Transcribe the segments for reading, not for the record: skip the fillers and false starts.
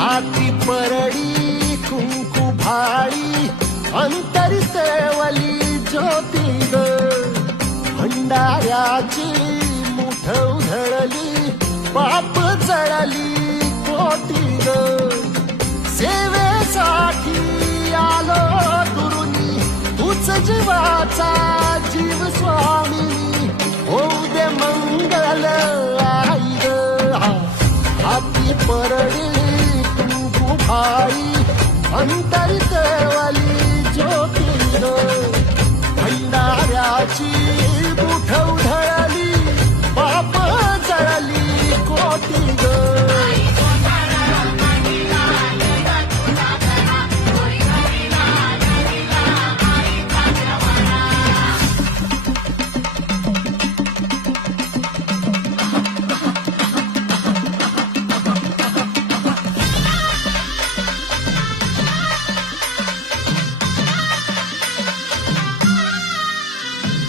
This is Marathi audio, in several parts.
हाती परडी कुंकू भाळी अंतरी तेवली ज्योती ग भंडाऱ्याची मुठ उधळली पाप जळली कोटी ग सेवेसाठी आलो दुरुनी तूच जीवाचा जीव स्वामी होऊ दे मंगल आई ग हाती परडी कुंकू भाळी अंतरी तेवली ज्योती ग भंडाऱ्याची मुठ उधळली पाप जळली कोटी ग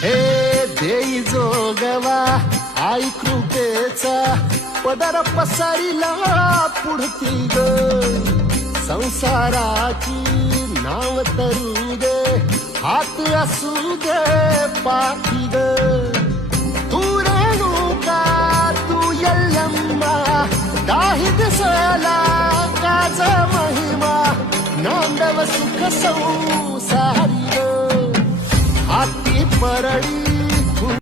हे देई जोगवा आई कृपेचा पदर पसरिला पुढती ग संसाराची नाव तरू दे हात असू दे पाठी ग तू रेणुका तू यल्लम्मा दाही दिसला काज महिमा नांदव सुख संसारी ग हाती परडी